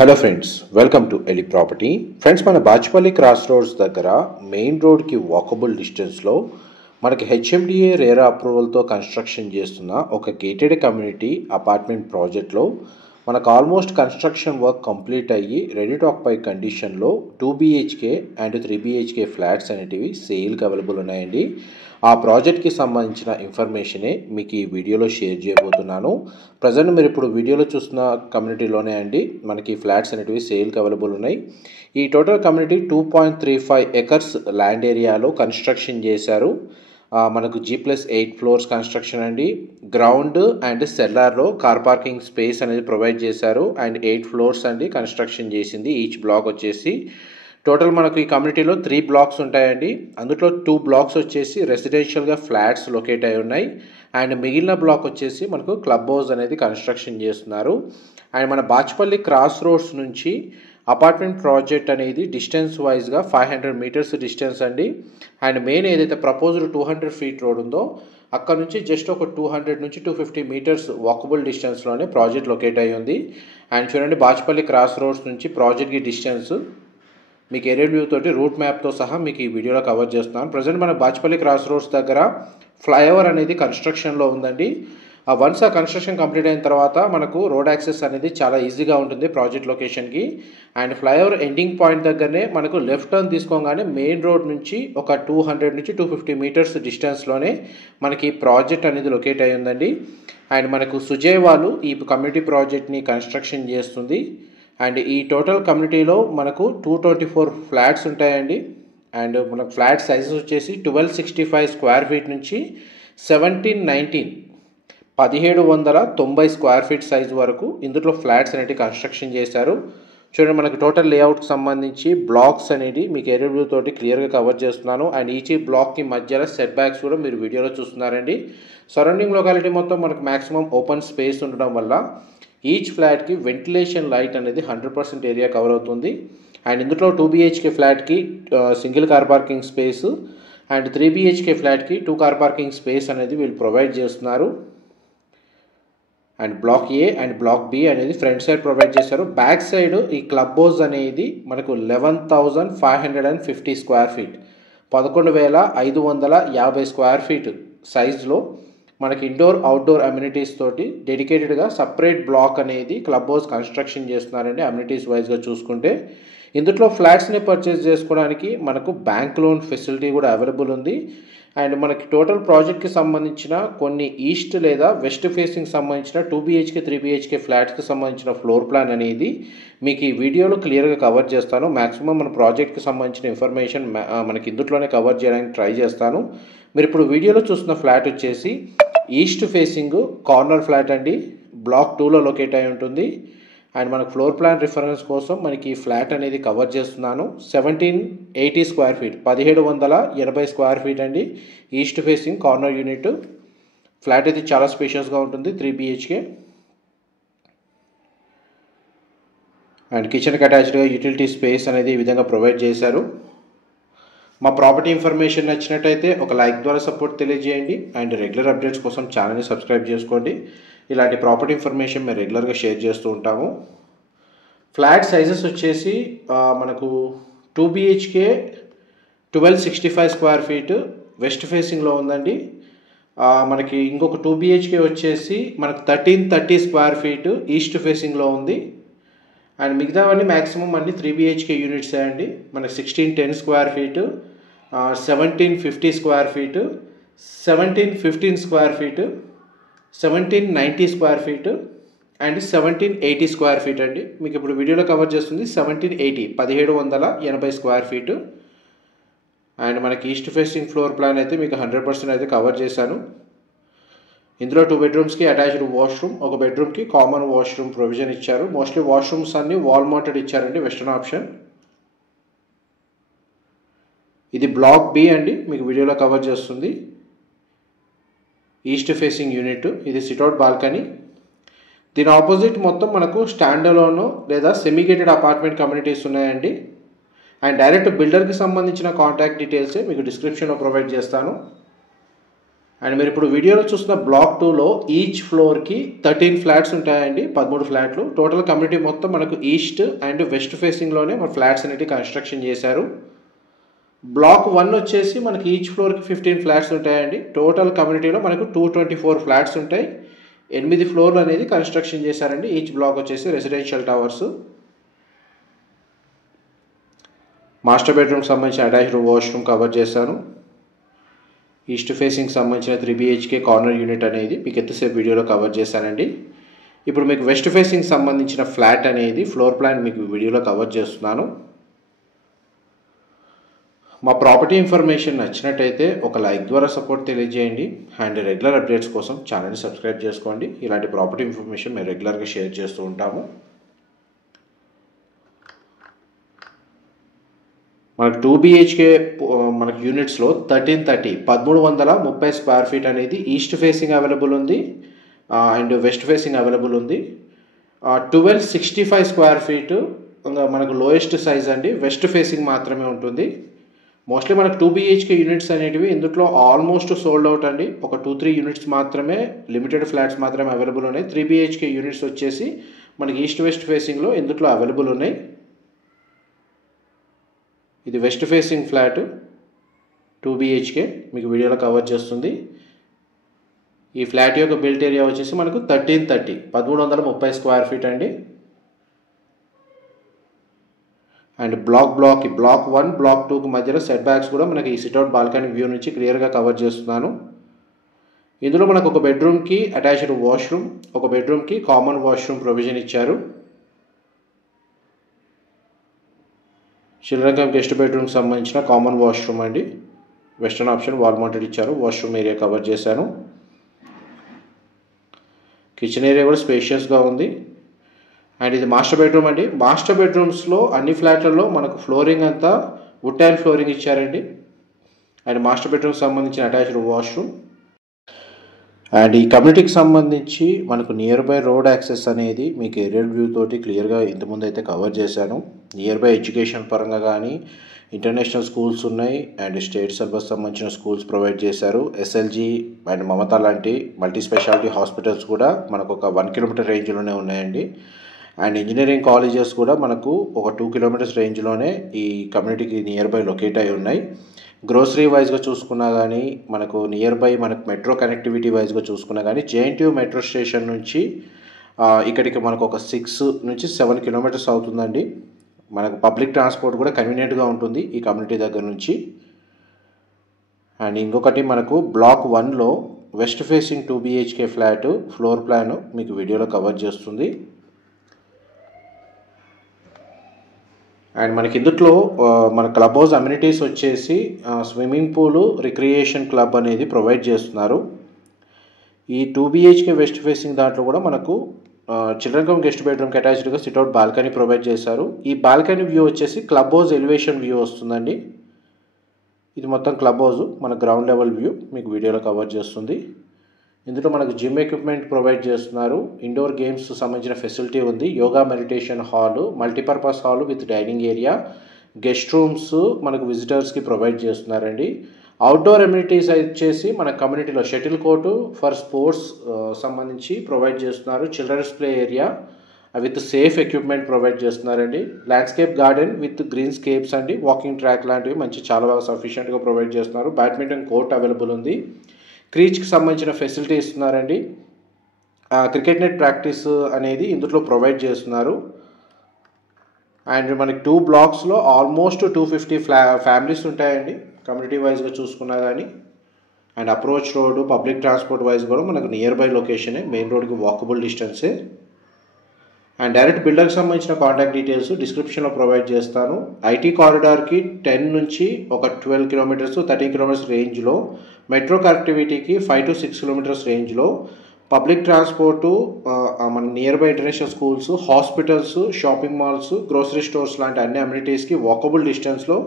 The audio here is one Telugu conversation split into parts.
Hello friends, welcome to Eli property. Friends, మన బాచ్పల్లి క్రాస్ రోడ్స్ దగ్గర మెయిన్ రోడ్కి వాకబుల్ డిస్టెన్స్లో మనకి హెచ్ఎండిఏ రేరా అప్రూవల్తో కన్స్ట్రక్షన్ చేస్తున్న ఒక గేటెడ్ కమ్యూనిటీ అపార్ట్మెంట్ ప్రాజెక్ట్లో మనకు ఆల్మోస్ట్ కన్స్ట్రక్షన్ వర్క్ కంప్లీట్ అయ్యి రెడీ టు ఆక్యుపై కండిషన్లో 2 BHK అండ్ 3 BHK ఫ్లాట్స్ అనేటివి సేల్కి అవైలబుల్ ఉన్నాయండి. ఆ ప్రాజెక్ట్కి సంబంధించిన ఇన్ఫర్మేషనే మీకు ఈ వీడియోలో షేర్ చేయబోతున్నాను. ప్రజెంట్ మీరు ఇప్పుడు వీడియోలో చూస్తున్న కమ్యూనిటీలోనే అండి మనకి ఫ్లాట్స్ అనేటివి సేల్కి అవైలబుల్ ఉన్నాయి. ఈ టోటల్ కమ్యూనిటీ 2.35 ఎకర్స్ ల్యాండ్ ఏరియాలో కన్స్ట్రక్షన్ చేశారు. మనకు G+8 ఫ్లోర్స్ కన్స్ట్రక్షన్ అండి. గ్రౌండ్ అండ్ సెల్లార్లో కార్ పార్కింగ్ స్పేస్ అనేది ప్రొవైడ్ చేశారు. అండ్ 8 ఫ్లోర్స్ అండి కన్స్ట్రక్షన్ చేసింది. ఈచ్ బ్లాక్ వచ్చేసి టోటల్ మనకు ఈ కమ్యూనిటీలో 3 బ్లాక్స్ ఉంటాయండి. అందులో 2 బ్లాక్స్ వచ్చేసి రెసిడెన్షియల్గా ఫ్లాట్స్ లొకేట్ అయి ఉన్నాయి. అండ్ మిగిలిన బ్లాక్ వచ్చేసి మనకు క్లబ్ హౌస్ అనేది కన్స్ట్రక్షన్ చేస్తున్నారు. అండ్ మన బాచ్పల్లి క్రాస్ రోడ్స్ నుంచి అపార్ట్మెంట్ ప్రాజెక్ట్ అనేది డిస్టెన్స్ వైజ్గా 500 మీటర్స్ డిస్టెన్స్ అండి. అండ్ మెయిన్ ఏదైతే ప్రపోజ్డ్ 200 ఫీట్ రోడ్ ఉందో అక్కడ నుంచి జస్ట్ ఒక 200 నుంచి 250 మీటర్స్ వాకబుల్ డిస్టెన్స్లోనే ప్రాజెక్ట్ లొకేట్ అయ్యి ఉంది. అండ్ చూడండి, బాచ్పల్లి క్రాస్ రోడ్స్ నుంచి ప్రాజెక్ట్కి డిస్టెన్స్ మీకు ఏరియల్ వ్యూ తోటి రూట్ మ్యాప్తో సహా మీకు ఈ వీడియోలో కవర్ చేస్తున్నాను. ప్రజెంట్ మన బాచ్పల్లి క్రాస్ రోడ్స్ దగ్గర ఫ్లైఓవర్ అనేది కన్స్ట్రక్షన్లో ఉందండి. వన్స్ ఆ కన్స్ట్రక్షన్ కంప్లీట్ అయిన తర్వాత మనకు రోడ్ యాక్సెస్ అనేది చాలా ఈజీగా ఉంటుంది ప్రాజెక్ట్ లొకేషన్కి. అండ్ ఫ్లైఓవర్ ఎండింగ్ పాయింట్ దగ్గరనే మనకు లెఫ్ట్ టర్న్ తీసుకోగానే మెయిన్ రోడ్ నుంచి ఒక 200 నుంచి 250 మీటర్స్ డిస్టెన్స్లోనే మనకి ప్రాజెక్ట్ అనేది లొకేట్ అయి ఉందండి. అండ్ మనకు సుజయ్ వాళ్ళు ఈ కమ్యూనిటీ ప్రాజెక్ట్ని కన్స్ట్రక్షన్ చేస్తుంది. అండ్ ఈ టోటల్ కమ్యూనిటీలో మనకు 224 ఫ్లాట్స్ ఉంటాయండి. అండ్ మనకు ఫ్లాట్ సైజెస్ వచ్చేసి 1265 స్క్వేర్ ఫీట్ నుంచి 1790 స్క్వేర్ ఫీట్ సైజ్ వరకు ఇందులో ఫ్లాట్స్ అనేవి కన్స్ట్రక్షన్ చేశారు. చూడండి, మనకు టోటల్ లేఅవుట్కి సంబంధించి బ్లాక్స్ అనేది మీకు ఏరియల్ వ్యూ తోటి క్లియర్గా కవర్ చేస్తున్నాను. అండ్ ఈచ్ బ్లాక్కి మధ్యలో సెట్ బ్యాక్స్ కూడా మీరు వీడియోలో చూస్తున్నారండి. సరౌండింగ్ లొకాలిటీ మొత్తం మనకు మ్యాక్సిమం ఓపెన్ స్పేస్ ఉండడం వల్ల ఈచ్ ఫ్లాట్కి వెంటిలేషన్ లైట్ అనేది 100% ఏరియా కవర్ అవుతుంది. అండ్ ఇందులో 2 BHK ఫ్లాట్కి single car parking space and 3 BHK ఫ్లాట్కి 2 కార్ పార్కింగ్ స్పేస్ అనేది వీళ్ళు ప్రొవైడ్ చేస్తున్నారు. And block A and block B అనేది ఫ్రంట్ సైడ్ ప్రొవైడ్ చేశారు. బ్యాక్ సైడ్ ఈ క్లబ్ హౌస్ అనేది మనకు 11,550 స్క్వేర్ ఫీట్ 11,550 స్క్వేర్ ఫీట్ సైజ్లో మనకి ఇండోర్ అవుట్డోర్ అమ్యూనిటీస్ తోటి డెడికేటెడ్గా సపరేట్ బ్లాక్ అనేది క్లబ్ హౌస్ కన్స్ట్రక్షన్ చేస్తున్నారండి. అమ్యూనిటీస్ వైజ్గా చూసుకుంటే ఇందులో ఫ్లాట్స్ని పర్చేస్ చేసుకోవడానికి మనకు బ్యాంక్ లోన్ ఫెసిలిటీ కూడా అవైలబుల్ ఉంది. అండ్ మనకి టోటల్ ప్రాజెక్ట్కి సంబంధించిన కొన్ని ఈస్ట్ లేదా వెస్ట్ ఫేసింగ్ సంబంధించిన 2 BHK 3 BHK ఫ్లాట్స్కి సంబంధించిన ఫ్లోర్ ప్లాన్ అనేది మీకు ఈ వీడియోలో క్లియర్గా కవర్ చేస్తాను. మ్యాక్సిమం మన ప్రాజెక్ట్కి సంబంధించిన ఇన్ఫర్మేషన్ మనకి ఇందులోనే కవర్ చేయడానికి ట్రై చేస్తాను. మీరు ఇప్పుడు వీడియోలో చూస్తున్న ఫ్లాట్ వచ్చేసి ఈస్ట్ ఫేసింగ్ కార్నర్ ఫ్లాట్ అండి. బ్లాక్ 2లో లొకేట్ అయి ఉంటుంది. అండ్ మనకు ఫ్లోర్ ప్లాన్ రిఫరెన్స్ కోసం మనకి ఈ ఫ్లాట్ అనేది కవర్ చేస్తున్నాను. 1780 స్క్వేర్ ఫీట్ 1780 స్క్వేర్ ఫీట్ అండి. East facing corner unit flat అయితే చాలా స్పేషియస్గా ఉంటుంది. 3 BHK అండ్ కిచెన్కి అటాచ్డ్గా యూటిలిటీ స్పేస్ అనేది ఈ విధంగా ప్రొవైడ్ చేశారు. మా ప్రాపర్టీ ఇన్ఫర్మేషన్ నచ్చినట్టయితే ఒక లైక్ ద్వారా సపోర్ట్ తెలియజేయండి. అండ్ రెగ్యులర్ అప్డేట్స్ కోసం ఛానల్ని సబ్స్క్రైబ్ చేసుకోండి. ఇలాంటి ప్రాపర్టీ ఇన్ఫర్మేషన్ మేము రెగ్యులర్గా షేర్ చేస్తూ ఉంటాము. ఫ్లాట్ సైజెస్ వచ్చేసి మనకు 2 BHK 1265 స్క్వేర్ ఫీట్ వెస్ట్ ఫేసింగ్లో ఉందండి. మనకి ఇంకొక 2 BHK వచ్చేసి మనకు 1330 స్క్వేర్ ఫీట్ ఈస్ట్ ఫేసింగ్లో ఉంది. అండ్ మిగతావన్నీ మ్యాక్సిమం అన్ని 3 BHK యూనిట్సే అండి. మనకి 1610 square feet 1750 square feet 1715 square feet 1790 square feet and 1780 square feet అండి. మీకు ఇప్పుడు వీడియోలో కవర్ చేస్తుంది 1780 స్క్వేర్ ఫీట్. అండ్ మనకి ఈస్ట్ ఫేసింగ్ ఫ్లోర్ ప్లాన్ అయితే మీకు 100% అయితే కవర్ చేశాను. ఇందులో 2 బెడ్రూమ్స్కి అటాచ్డ్ వాష్రూమ్, ఒక బెడ్రూమ్కి కామన్ వాష్రూమ్ ప్రొవిజన్ ఇచ్చారు. మోస్ట్లీ వాష్రూమ్స్ అన్ని వాల్ మౌంటెడ్ ఇచ్చారండి, వెస్టర్న్ ఆప్షన్. ఇది బ్లాక్ బి అండి, మీకు వీడియోలో కవర్ చేస్తుంది ఈస్ట్ ఫేసింగ్ యూనిట్. ఇది సిట్అవుట్ బాల్కనీ. దీని ఆపోజిట్ మొత్తం మనకు స్టాండ్ అలోన్ లేదా సెమీగేటెడ్ అపార్ట్మెంట్ కమ్యూనిటీస్ ఉన్నాయండి. అండ్ డైరెక్ట్ బిల్డర్కి సంబంధించిన కాంటాక్ట్ డీటెయిల్సే మీకు డిస్క్రిప్షన్లో ప్రొవైడ్ చేస్తాను. అండ్ మీరు ఇప్పుడు వీడియోలో చూస్తున్న బ్లాక్ 2లో ఈచ్ ఫ్లోర్కి 13 ఫ్లాట్స్ ఉంటాయండి, 13 ఫ్లాట్లు. టోటల్ కమ్యూనిటీ మొత్తం మనకు ఈస్ట్ అండ్ వెస్ట్ ఫేసింగ్లోనే మన ఫ్లాట్స్ అనేవి కన్స్ట్రక్షన్ చేశారు. బ్లాక్ 1 వచ్చేసి మనకి ఈచ్ ఫ్లోర్కి 15 ఫ్లాట్స్ ఉంటాయండి. టోటల్ కమ్యూనిటీలో మనకు 224 ఫ్లాట్స్ ఉంటాయి. 8 ఫ్లోర్లు అనేది కన్స్ట్రక్షన్ చేశారండి. ఈచ్ బ్లాక్ వచ్చేసి రెసిడెన్షియల్ టవర్స్. మాస్టర్ బెడ్రూమ్కి సంబంధించిన అటాచ్డ్ వాష్రూమ్ కవర్ చేశాను. ఈస్ట్ ఫేసింగ్ సంబంధించిన 3 BHK కార్నర్ యూనిట్ అనేది మీకు ఎంతసేపు వీడియోలో కవర్ చేశానండి. ఇప్పుడు మీకు వెస్ట్ ఫేసింగ్ సంబంధించిన ఫ్లాట్ అనేది ఫ్లోర్ ప్లాన్ మీకు వీడియోలో కవర్ చేస్తున్నాను. మా ప్రాపర్టీ ఇన్ఫర్మేషన్ నచ్చినట్టయితే ఒక లైక్ ద్వారా సపోర్ట్ తెలియజేయండి. అండ్ రెగ్యులర్ అప్డేట్స్ కోసం ఛానల్ని సబ్స్క్రైబ్ చేసుకోండి. ఇలాంటి ప్రాపర్టీ ఇన్ఫర్మేషన్ మేము రెగ్యులర్గా షేర్ చేస్తూ ఉంటాము. మనకు 2 BHK మనకు యూనిట్స్లో 1330 స్క్వేర్ ఫీట్ అనేది ఈస్ట్ ఫేసింగ్ అవైలబుల్ ఉంది అండ్ వెస్ట్ ఫేసింగ్ అవైలబుల్ ఉంది. 1265 స్క్వేర్ ఫీట్ మనకు లోయెస్ట్ సైజ్ అండి, వెస్ట్ ఫేసింగ్ మాత్రమే ఉంటుంది. మోస్ట్లీ మనకు 2 BHK యూనిట్స్ అనేటివి ఇందులో ఆల్మోస్ట్ సోల్డ్ అవుట్ అండి. ఒక 2-3 యూనిట్స్ మాత్రమే, లిమిటెడ్ ఫ్లాట్స్ మాత్రమే అవైలబుల్ ఉన్నాయి. 3 BHK యూనిట్స్ వచ్చేసి మనకి ఈస్ట్ వెస్ట్ ఫేసింగ్లో ఇందులో అవైలబుల్ ఉన్నాయి. ఇది వెస్ట్ ఫేసింగ్ ఫ్లాట్ 2 BHK మీకు వీడియోలో కవర్ చేస్తుంది. ఈ ఫ్లాట్ యొక్క బిల్ట్ ఏరియా వచ్చేసి మనకు 1330 స్క్వేర్ ఫీట్ అండి. అండ్ బ్లాక్ 1 బ్లాక్ 2కి మధ్యలో సెట్ బ్యాక్స్ కూడా మనకి ఈ సిట్అవుట్ బాల్కనీ వ్యూ నుంచి క్లియర్గా కవర్ చేస్తున్నాను. ఇందులో మనకు ఒక బెడ్రూమ్కి అటాచ్డ్ వాష్రూమ్, ఒక బెడ్రూమ్కి కామన్ వాష్రూమ్ ప్రొవిజన్ ఇచ్చారు. చిల్డ్రన్ కమ్ గెస్ట్ బెడ్రూమ్కి సంబంధించిన కామన్ వాష్రూమ్ అండి. వెస్టర్న్ ఆప్షన్ వాల్ మౌంటెడ్ ఇచ్చారు. వాష్రూమ్ ఏరియా కవర్ చేశాను. కిచెన్ ఏరియా కూడా స్పేషియస్గా ఉంది. అండ్ ఇది మాస్టర్ బెడ్రూమ్ అండి. మాస్టర్ బెడ్రూమ్స్లో అన్ని ఫ్లాట్లలో మనకు ఫ్లోరింగ్ అంతా వుడ్ టైల్ ఫ్లోరింగ్ ఇచ్చారండి. అండ్ మాస్టర్ బెడ్రూమ్కి సంబంధించిన అటాచ్డ్ వాష్రూమ్. అండ్ ఈ కమ్యూనిటీకి సంబంధించి మనకు నియర్ బై రోడ్ యాక్సెస్ అనేది మీకు ఏరియల్ వ్యూ తోటి క్లియర్గా ఇంతకుముందు అయితే కవర్ చేశాను. నియర్ బై ఎడ్యుకేషన్ పరంగా కానీ ఇంటర్నేషనల్ స్కూల్స్ ఉన్నాయి అండ్ స్టేట్ సిలబస్ సంబంధించిన స్కూల్స్ ప్రొవైడ్ చేశారు. SLG అండ్ మమతా లాంటి మల్టీ స్పెషాలిటీ హాస్పిటల్స్ కూడా మనకు ఒక 1 కిలోమీటర్ రేంజ్లోనే ఉన్నాయండి. అండ్ ఇంజనీరింగ్ కాలేజెస్ కూడా మనకు ఒక 2 కిలోమీటర్స్ రేంజ్లోనే ఈ కమ్యూనిటీకి నియర్ బై లొకేట్ అయి ఉన్నాయి. గ్రోసరీ వైజ్గా చూసుకున్నా కానీ మనకు నియర్ బై మనకు మెట్రో కనెక్టివిటీ వైజ్గా చూసుకున్నా కానీ JNTU మెట్రో స్టేషన్ నుంచి ఇక్కడికి మనకు ఒక 6 నుంచి 7 కిలోమీటర్స్ అవుతుందండి. మనకు పబ్లిక్ ట్రాన్స్పోర్ట్ కూడా కన్వీనియంట్గా ఉంటుంది ఈ కమ్యూనిటీ దగ్గర నుంచి. అండ్ ఇంకొకటి మనకు బ్లాక్ 1లో west facing 2 BHK flat floor plan మీకు వీడియోలో కవర్ చేస్తుంది. అండ్ మనకి ఇందులో మన క్లబ్ హౌస్ అమ్యూనిటీస్ వచ్చేసి స్విమ్మింగ్ పూలు, రిక్రియేషన్ క్లబ్ అనేది ప్రొవైడ్ చేస్తున్నారు. ఈ 2 BHK వెస్ట్ ఫేసింగ్ దాంట్లో కూడా మనకు చిల్డ్రన్ కమ్ గెస్ట్ బెడ్రూమ్కి అటాచ్డ్గా సిట్అవుట్ బాల్కనీ ప్రొవైడ్ చేశారు. ఈ బాల్కనీ వ్యూ వచ్చేసి క్లబ్ హౌస్ ఎలివేషన్ వ్యూ వస్తుందండి. ఇది మొత్తం క్లబ్ హౌస్ మన గ్రౌండ్ లెవెల్ వ్యూ మీకు వీడియోలో కవర్ చేస్తుంది. ఇందులో మనకు జిమ్ ఎక్విప్మెంట్ ప్రొవైడ్ చేస్తున్నారు. ఇండోర్ గేమ్స్ సంబంధించిన ఫెసిలిటీ ఉంది. Yoga meditation hall, multipurpose hall with dining area, guest rooms మనకు విజిటర్స్కి ప్రొవైడ్ చేస్తున్నారండి. అవుట్డోర్ అమ్యూనిటీస్ వచ్చేసి మన కమ్యూనిటీలో షటిల్ కోర్టు ఫర్ స్పోర్ట్స్ సంబంధించి ప్రొవైడ్ చేస్తున్నారు. Children's play area with safe equipment provide చేస్తున్నారండి. ల్యాండ్స్కేప్ గార్డెన్ విత్ గ్రీన్ స్కేప్స్ అండి, వాకింగ్ ట్రాక్ లాంటివి చాలా బాగా సఫిషియెంట్గా ప్రొవైడ్ చేస్తున్నారు. బ్యాడ్మింటన్ కోర్ట్ అవైలబుల్ ఉంది. క్రీచ్కి సంబంధించిన ఫెసిలిటీ ఇస్తున్నారండి. క్రికెట్ నెట్ ప్రాక్టీస్ అనేది ఇందులో ప్రొవైడ్ చేస్తున్నారు. అండ్ మనకి 2 బ్లాక్స్లో ఆల్మోస్ట్ 250 ఫ్యామిలీస్ ఉంటాయండి కమ్యూనిటీ వైజ్గా చూసుకున్నా కానీ. And approach road, public transport wise కూడా మనకు నియర్ బై లొకేషనే, మెయిన్ రోడ్కి వాకబుల్ డిస్టెన్సే. అండ్ డైరెక్ట్ బిల్డర్కి సంబంధించిన కాంటాక్ట్ డీటెయిల్స్ డిస్క్రిప్షన్లో ప్రొవైడ్ చేస్తాను. IT కారిడార్కి 10 నుంచి ఒక 12 కిలోమీటర్స్, 13 కిలోమీటర్స్ రేంజ్లో, మెట్రో కనెక్టివిటీకి 5 to 6 కిలోమీటర్స్ రేంజ్లో, పబ్లిక్ ట్రాన్స్పోర్టు మన near by international schools, hospitals, shopping malls, grocery stores లాంటి అన్ని అమ్యూనిటీస్కి వాకబుల్ డిస్టెన్స్లో,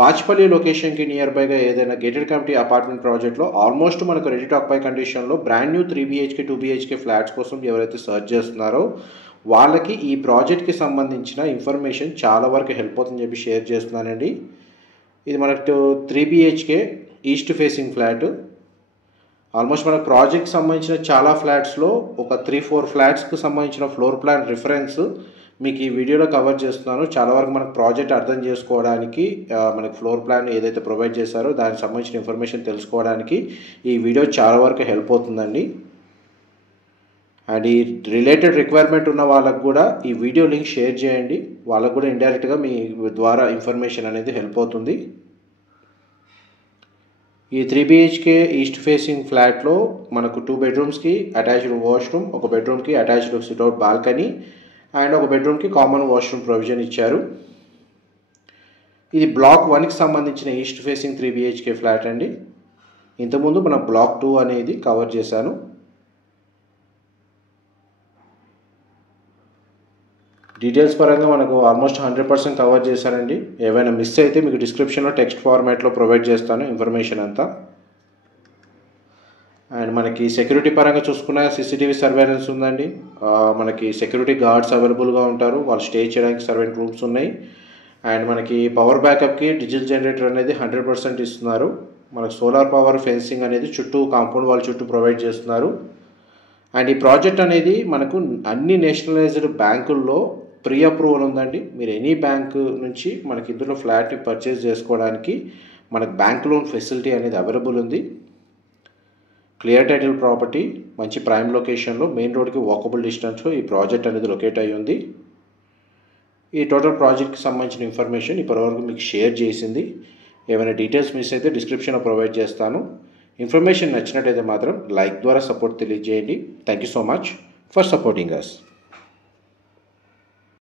బాచ్పల్లి లొకేషన్కి నియర్ బైగా ఏదైనా గేటెడ్ కమ్యూనిటీ అపార్ట్మెంట్ ప్రాజెక్ట్లో ఆల్మోస్ట్ మనకు రెడీ టు ఆక్యుపై కండిషన్లో brand new 3 BHK 2 BHK flats కోసం ఎవరైతే సర్చ్ చేస్తున్నారో వాళ్ళకి ఈ ప్రాజెక్ట్కి సంబంధించిన ఇన్ఫర్మేషన్ చాలా వరకు హెల్ప్ అవుతుందని చెప్పి షేర్ చేస్తున్నానండి. ఇది మనకు 3 BHK east facing flat. Almost మన ప్రాజెక్ట్కి సంబంధించిన చాలా ఫ్లాట్స్లో ఒక 3-4 ఫ్లాట్స్కి సంబంధించిన ఫ్లోర్ ప్లాన్ రిఫరెన్స్ మీకు ఈ వీడియోలో కవర్ చేస్తున్నాను. చాలా వరకు మనకు ప్రాజెక్ట్ అర్థం చేసుకోవడానికి మనకు ఫ్లోర్ ప్లాన్ ఏదైతే ప్రొవైడ్ చేశారో దానికి సంబంధించిన ఇన్ఫర్మేషన్ తెలుసుకోవడానికి ఈ వీడియో చాలా వరకు హెల్ప్ అవుతుందండి. అండ్ ఈ రిలేటెడ్ రిక్వైర్మెంట్ ఉన్న వాళ్ళకు కూడా ఈ వీడియో లింక్ షేర్ చేయండి. వాళ్ళకు కూడా ఇండైరెక్ట్గా మీ ద్వారా ఇన్ఫర్మేషన్ అనేది హెల్ప్ అవుతుంది. ఈ 3 BHK ఈస్ట్ ఫేసింగ్ ఫ్లాట్లో మనకు 2 బెడ్రూమ్స్కి అటాచ్డ్ వాష్రూమ్, ఒక బెడ్రూమ్కి అటాచ్డ్ సిట్అవుట్ బాల్కనీ అండ్ ఒక బెడ్రూమ్కి కామన్ వాష్రూమ్ ప్రొవిజన్ ఇచ్చారు. ఇది బ్లాక్ 1కి సంబంధించిన ఈస్ట్ ఫేసింగ్ 3 BHK ఫ్లాట్ అండి. ఇంతకుముందు మనం బ్లాక్ 2 అనేది కవర్ చేశాను. డీటెయిల్స్ పరంగా మనకు ఆల్మోస్ట్ 100% కవర్ చేశారండి. ఏవైనా మిస్ అయితే మీకు డిస్క్రిప్షన్లో టెక్స్ట్ ఫార్మాట్లో ప్రొవైడ్ చేస్తాను ఇన్ఫర్మేషన్ అంతా. అండ్ మనకి సెక్యూరిటీ పరంగా చూసుకున్న CCTV సర్వేలెన్స్ ఉందండి. మనకి సెక్యూరిటీ గార్డ్స్ అవైలబుల్గా ఉంటారు. వాళ్ళు స్టే చేయడానికి సర్వెంట్ రూమ్స్ ఉన్నాయి. అండ్ మనకి పవర్ బ్యాకప్కి డీజిల్ జనరేటర్ అనేది 100% ఇస్తున్నారు. మనకు సోలార్ పవర్ ఫెన్సింగ్ అనేది చుట్టూ కాంపౌండ్ వాళ్ళ చుట్టూ ప్రొవైడ్ చేస్తున్నారు. అండ్ ఈ ప్రాజెక్ట్ అనేది మనకు అన్ని నేషనలైజ్డ్ బ్యాంకుల్లో ప్రీ అప్రూవల్ ఉందండి. మీరు ఎనీ బ్యాంకు నుంచి మనకి ఇందులో ఫ్లాట్ని పర్చేస్ చేసుకోవడానికి మనకు బ్యాంక్ లోన్ ఫెసిలిటీ అనేది అవైలబుల్ ఉంది. క్లియర్ టైటిల్ ప్రాపర్టీ, మంచి ప్రైమ్ లొకేషన్లో, మెయిన్ రోడ్కి వాకబుల్ డిస్టెన్స్లో ఈ ప్రాజెక్ట్ అనేది లొకేట్ అయ్యి ఉంది. ఈ టోటల్ ప్రాజెక్ట్కి సంబంధించిన ఇన్ఫర్మేషన్ ఇప్పటివరకు మీకు షేర్ చేసింది. ఏమైనా డీటెయిల్స్ మిస్ అయితే డిస్క్రిప్షన్లో ప్రొవైడ్ చేస్తాను. ఇన్ఫర్మేషన్ నచ్చినట్టయితే మాత్రం లైక్ ద్వారా సపోర్ట్ తెలియజేయండి. Thank you so much for supporting us.